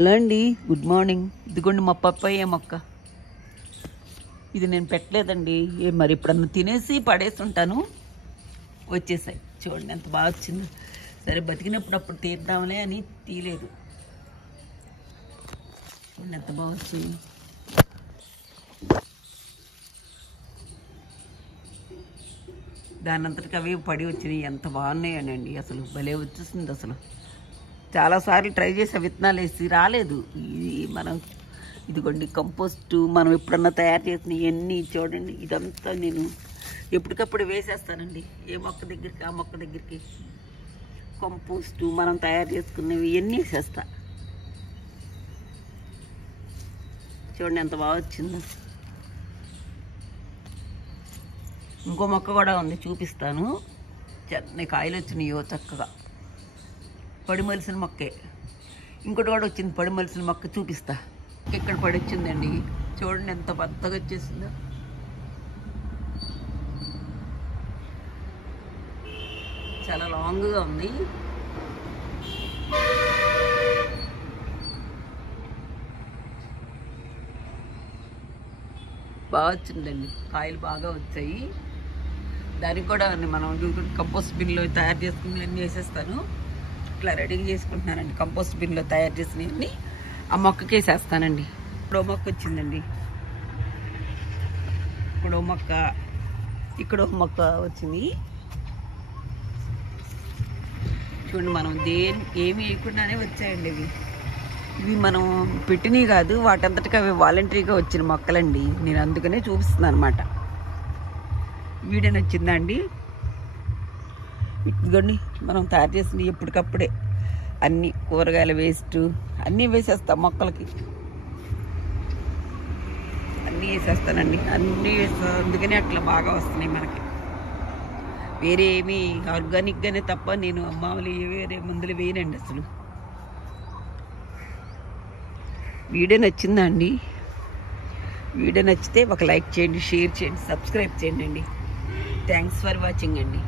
Hello అండి, good morning. ఇదిగోండి మా పప్పాయ మొక్క. ఇది నేను పెట్టలేదండి, మరి ఇప్పుడన్నా తినేసి పడేసి ఉంటాను. వచ్చేసాయి చూడండి ఎంత బాగా వచ్చింది. సరే బతికినప్పుడు అప్పుడు తీద్దాంలే అని తీయలేదు. చూడండి ఎంత బాగా వచ్చింది. దాని అంతటికి అవి పడి వచ్చినాయి. ఎంత బాగున్నాయనండి, అసలు భలే వచ్చేసింది. అసలు చాలాసార్లు ట్రై చేసే విత్తనాలు వేసి రాలేదు. ఇది మనం ఇదిగోండి కంపోస్ట్ మనం ఎప్పుడన్నా తయారు చేసిన ఇవన్నీ చూడండి. ఇదంతా నేను ఎప్పటికప్పుడు వేసేస్తానండి. ఏ మొక్క దగ్గరికి ఆ మొక్క దగ్గరికి కంపోస్ట్ మనం తయారు చేసుకునేవి ఇవన్నీ వేసేస్తా. చూడండి ఎంత బాగా వచ్చిందో. ఇంకో మొక్క కూడా ఉంది, చూపిస్తాను. చెన్ని కాయలు వచ్చినాయో చక్కగా. పడిమలిసిన మొక్కే. ఇంకోటి కూడా వచ్చింది పడిమలిసిన మొక్క, చూపిస్తా. ఇక్కడ పడి వచ్చిందండి, చూడండి ఎంత పెద్దగా వచ్చేసిందో. చాలా లాంగ్గా ఉంది. బాగా వచ్చిందండి, కాయలు బాగా వచ్చాయి. దానికి కూడా మనం కంపోస్ట్ బిన్లో తయారు చేసుకుని అన్నీ వేసేస్తాను. ఇట్లా రెడీ చేసుకుంటున్నానండి. కంపోస్ట్ బిన్లో తయారు చేసినవన్నీ ఆ మొక్కకి వేసేస్తానండి. ఇక్కడో మొక్క వచ్చిందండి, ఇక్కడో మొక్క, ఇక్కడో మొక్క వచ్చింది. చూడండి మనం ఏమి వేయకుండానే వచ్చాయండి ఇవి. ఇవి మనం పెట్టినవి కాదు, వాటంతటికి అవి వాలంటరీగా వచ్చిన మొక్కలండి. నేను అందుకనే చూపిస్తున్నాను అనమాట. వీడియో నచ్చిందా అండి? ఇదిగోండి మనం తయారు చేసిన ఎప్పటికప్పుడే అన్ని కూరగాయల వేస్ట్ అన్నీ వేసేస్తాం మొక్కలకి. అన్నీ వేసేస్తానండి, అన్నీ వేస్తా. అందుకనే అట్లా బాగా వస్తున్నాయి మనకి. వేరే ఏమి ఆర్గానిక్గానే తప్ప నేను మామూలు వేరే మందులు వేయనండి అసలు. వీడియో నచ్చిందా అండి? వీడియో నచ్చితే ఒక లైక్ చేయండి, షేర్ చేయండి, సబ్స్క్రైబ్ చేయండి అండి. థ్యాంక్స్ ఫర్ వాచింగ్ అండి.